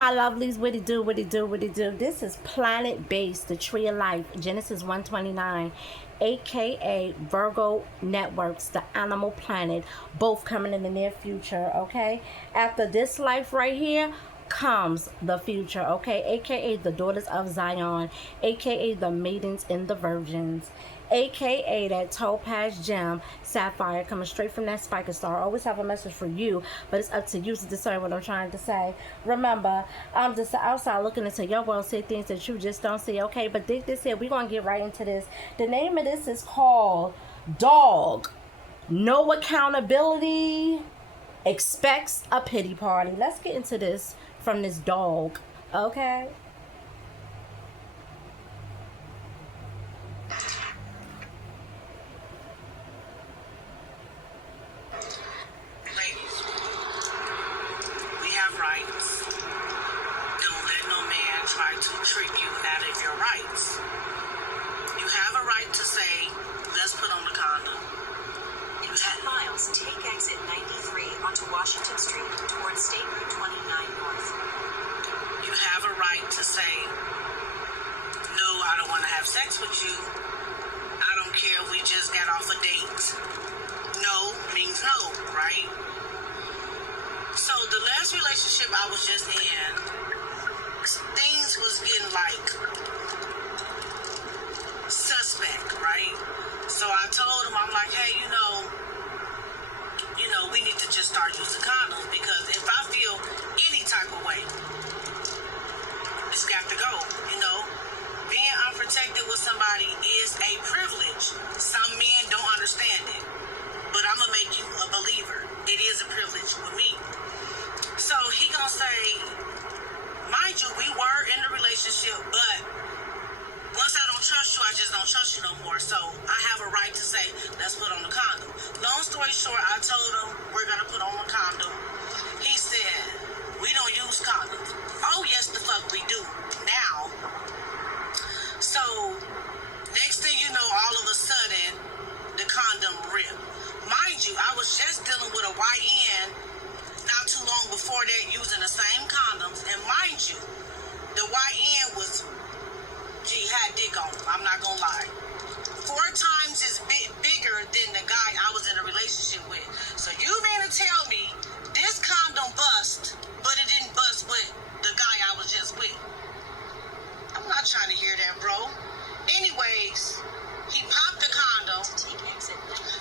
My lovelies, what it do, what it do, what it do. This is Planet Based, the Tree of Life, Genesis 129, aka Virgo Networks, the Animal Planet, both coming in the near future, okay? After this life right here comes the future, okay? Aka the Daughters of Zion, aka the Maidens and the Virgins, aka that topaz gem sapphire coming straight from that spiker star. I always have a message for you, but it's up to you to discern what I'm trying to say. Remember, I'm just outside looking into your world, see things that you just don't see, okay? But dig this here, we're gonna get right into this. The name of this is called Dog. No accountability, expects a pity party. Let's get into this from this dog, okay? Ladies, we have rights. Don't let no man try to trick you out of your rights. You have a right to say, let's put on the condom. In 10 miles, take exit 93 onto Washington Street towards State Route 29 North. You have a right to say, no, I don't want to have sex with you. I don't care if we just got off a date. No means no, right? So the last relationship I was just in, things was getting like suspect, right? So I told him, I'm like, hey, we need to just start using condoms because if I feel any type of way, it's got to go, Being unprotected with somebody is a privilege. Some men don't understand it, but I'm gonna make you a believer. It is a privilege with me. So he gonna say, mind you, we were in a relationship, but once I don't trust you, I just don't trust you no more. So I have a right to say, let's put on the condom. Long story short, I told him we're gonna put on the condom. He said, we don't use condoms. Oh yes, the fuck we do now. So next thing you know, all of a sudden, the condom ripped. Mind you, I was just dealing with a YN not too long before that using the same condoms. And mind you, the YN was, had dick on him. I'm not gonna lie. 4 times is bigger than the guy I was in a relationship with. So you mean to tell me this condom bust, but it didn't bust with the guy I was just with? I'm not trying to hear that, bro. Anyways, he popped the condom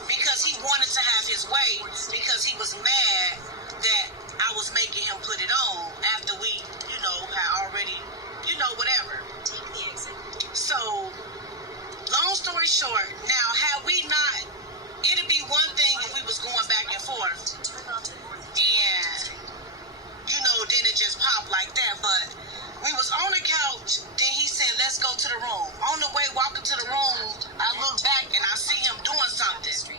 because he wanted to have his way because he was mad that I was making him put it on after we, had already, whatever. So, long story short, now, had we not, it'd be one thing if we was going back and forth and, then it just popped like that, but we was on the couch, then he said, let's go to the room. On the way walking to the room, I look back and I see him doing something.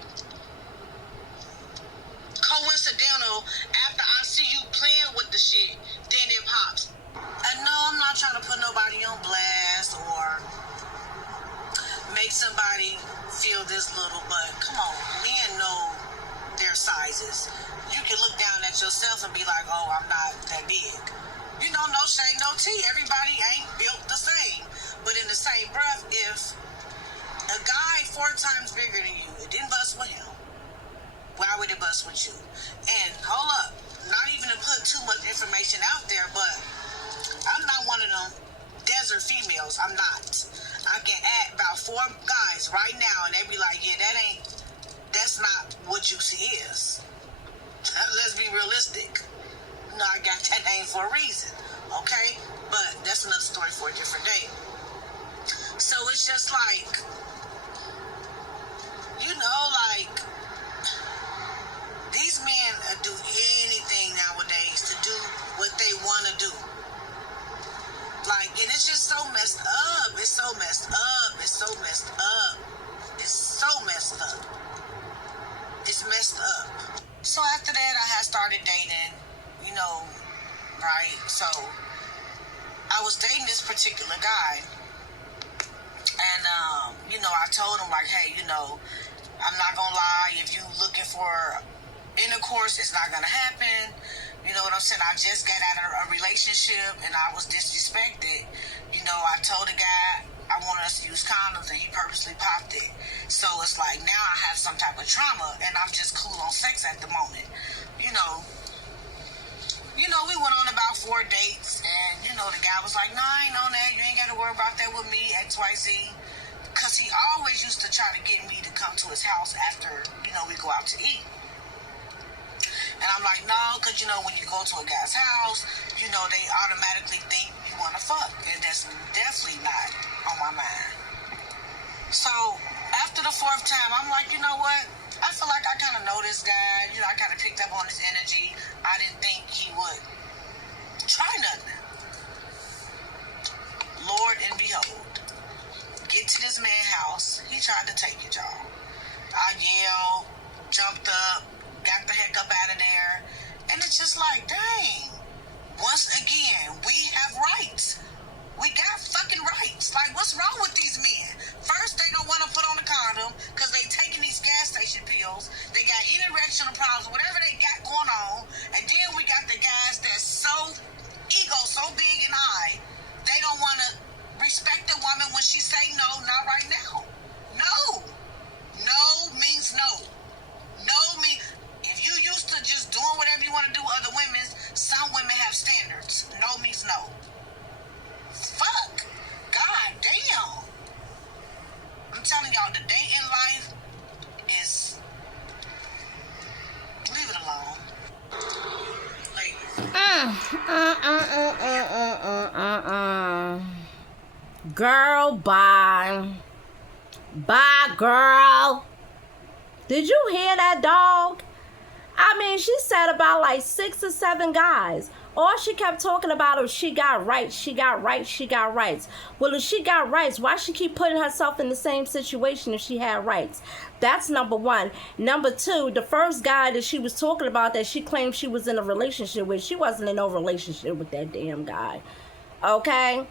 Coincidental, after I see you playing with the shit, then it pops. And no, I'm not trying to put nobody on blast or make somebody feel this little, but come on, men know their sizes. You can look down at yourself and be like, oh, I'm not that big. No shade, no tea. Everybody ain't built the same. But in the same breath, if a guy 4 times bigger than you, it didn't bust with him, why would it bust with you? And hold up, not even to put too much information out there, but I'm not one of them desert females. I'm not. I can add about 4 guys right now, and they be like, yeah, that's not what juicy is. Let's be realistic. I got that name for a reason, okay? But that's another story for a different day. So it's just like, these men do anything nowadays to do what they want to do. And it's just so messed up. It's so messed up. It's so messed up. It's so messed up. It's messed up. So after that, I had started dating, right? So I was dating this particular guy. And, I told him, like, hey, I'm not going to lie. If you looking for intercourse, it's not going to happen. You know what I'm saying? I just got out of a relationship and I was disrespected. You know, I told the guy I wanted us to use condoms and he purposely popped it. So it's like now I have some type of trauma and I'm just cool on sex at the moment. You know, we went on about 4 dates and, the guy was like, no, I ain't on that. You ain't got to worry about that with me, XYZ. Because he always used to try to get me to come to his house after, we go out to eat. And I'm like, no, because, when you go to a guy's house, they automatically think you want to fuck. And that's definitely not on my mind. So, after the 4th time, I'm like, you know what? I feel like I kind of know this guy. I kind of picked up on his energy. I didn't think he would try nothing. Lord and behold, get to this man's house. He tried to take it, y'all. I yelled, jumped up, got the heck up out of there. And it's just like, dang. Once again, we have rights. We got fucking rights. Like, what's wrong with these men? First, they don't want to put on a condom because they taking these gas station pills. They got erectional problems, whatever they got going on. And then we got the guys that's so big and high, they don't want to respect the woman when she say no, not right now. No. No means no. No means, if you used to just doing whatever you want to do with other women, some women have standards. No means no. Fuck. God damn. I'm telling y'all, the dating life is, leave it alone. Girl, bye. Bye, girl. Did you hear that, dog? I mean, she said about like 6 or 7 guys. All she kept talking about was she got rights, she got rights, she got rights. Well, if she got rights, why she keep putting herself in the same situation if she had rights? That's number 1. Number 2, the first guy that she was talking about that she claimed she was in a relationship with, she wasn't in no relationship with that damn guy. Okay?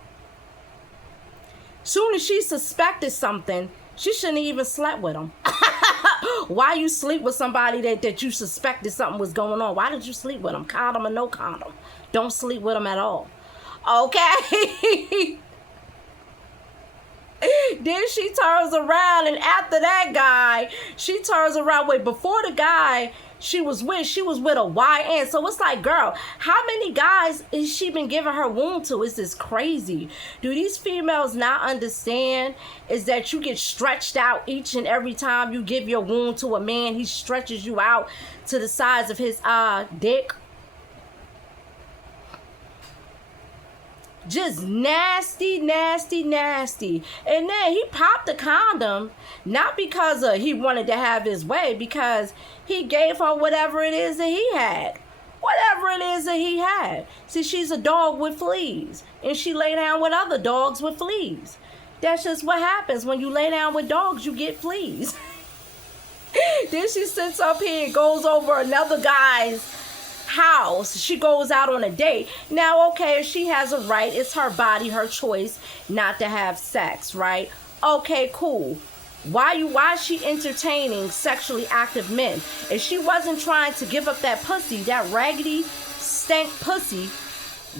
Soon as she suspected something, she shouldn't even slept with him. Why you sleep with somebody that you suspected something was going on? Why did you sleep with him? Condom or no condom? Don't sleep with him at all. Okay? Then she turns around, and after that guy, she turns around. Wait, before the guy she was with a YN. So it's like, girl, how many guys has she been giving her wound to? Is this crazy? Do these females not understand is that you get stretched out each and every time you give your wound to a man? He stretches you out to the size of his dick. Just nasty, nasty, nasty. And then he popped the condom, not because he wanted to have his way, because he gave her whatever it is that he had. Whatever it is that he had. See, she's a dog with fleas, and she lay down with other dogs with fleas. That's just what happens. When you lay down with dogs, you get fleas. Then she sits up here and goes over another guy's house. She goes out on a date. Now, okay, she has a right. It's her body, her choice not to have sex, right? Okay, cool. Why is she entertaining sexually active men? If she wasn't trying to give up that pussy, that raggedy, stank pussy,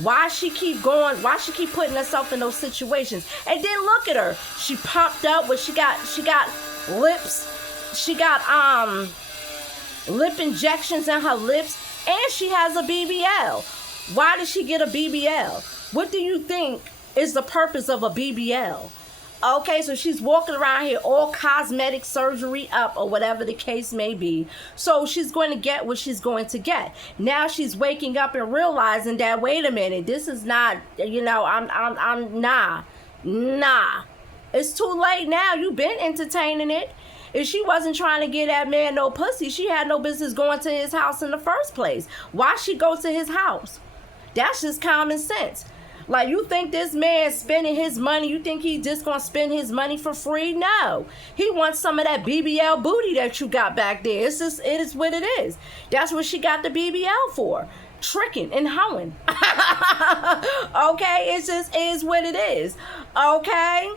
why she keep going? Why she keep putting herself in those situations? And then look at her. She pumped up, but she got lips. She got lip injections in her lips. And she has a BBL. Why did she get a BBL? What do you think is the purpose of a BBL? Okay, so she's walking around here all cosmetic surgery up or whatever the case may be. So she's going to get what she's going to get. Now she's waking up and realizing that, wait a minute, this is not, nah. It's too late now. You've been entertaining it. If she wasn't trying to get that man no pussy, she had no business going to his house in the first place. Why she go to his house? That's just common sense. Like, you think this man spending his money, you think he just gonna spend his money for free? No. He wants some of that BBL booty that you got back there. It is what it is. That's what she got the BBL for. Tricking and hoeing. Okay? It just is what it is. Okay?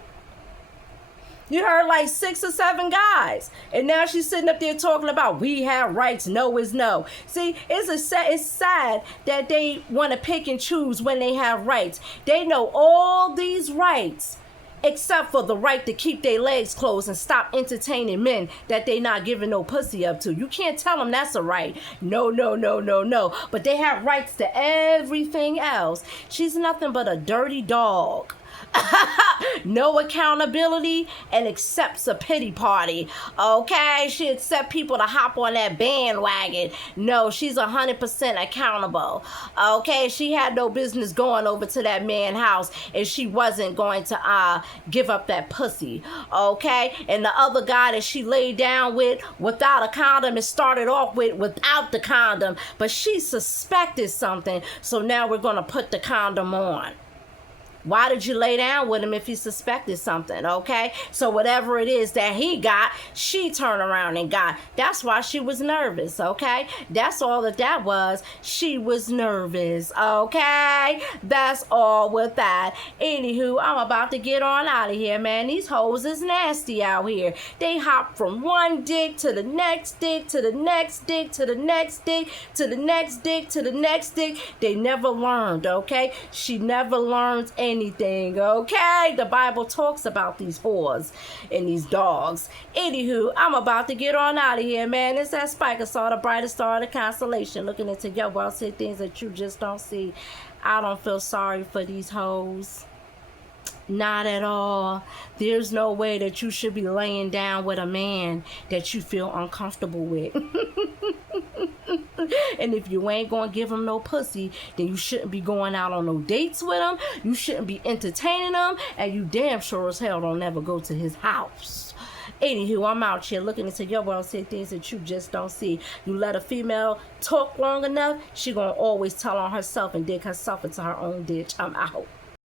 You heard like 6 or 7 guys. And now she's sitting up there talking about we have rights, no is no. See, it's sad that they want to pick and choose when they have rights. They know all these rights except for the right to keep their legs closed and stop entertaining men that they not giving no pussy up to. You can't tell them that's a right. No. But they have rights to everything else. She's nothing but a dirty dog. No accountability and accepts a pity party. Okay, she accept people to hop on that bandwagon. No, she's 100% accountable. Okay, she had no business going over to that man's house and she wasn't going to give up that pussy. Okay, and the other guy that she laid down with without a condom and started off with without the condom, but she suspected something, so now we're gonna put the condom on. Why did you lay down with him if you suspected something, okay? So whatever it is that he got, she turned around and got. That's why she was nervous, okay? That's all that was. She was nervous, okay? That's all with that. Anywho, I'm about to get on out of here, man. These hoes is nasty out here. They hop from one dick to the next dick, to the next dick, to the next dick, to the next dick, to the next dick. They never learned, okay? She never learns anything, okay? The Bible talks about these whores and these dogs. Anywho, I'm about to get on out of here, man. It's that Spike. I saw the brightest star of the constellation, looking into your world, see things that you just don't see. I don't feel sorry for these hoes. Not at all. There's no way that you should be laying down with a man that you feel uncomfortable with. And if you ain't gonna give him no pussy, then you shouldn't be going out on no dates with him. You shouldn't be entertaining him. And you damn sure as hell don't never go to his house. Anywho, I'm out here looking into your world, see things that you just don't see. You let a female talk long enough, she gonna always tell on herself and dig herself into her own ditch. I'm out.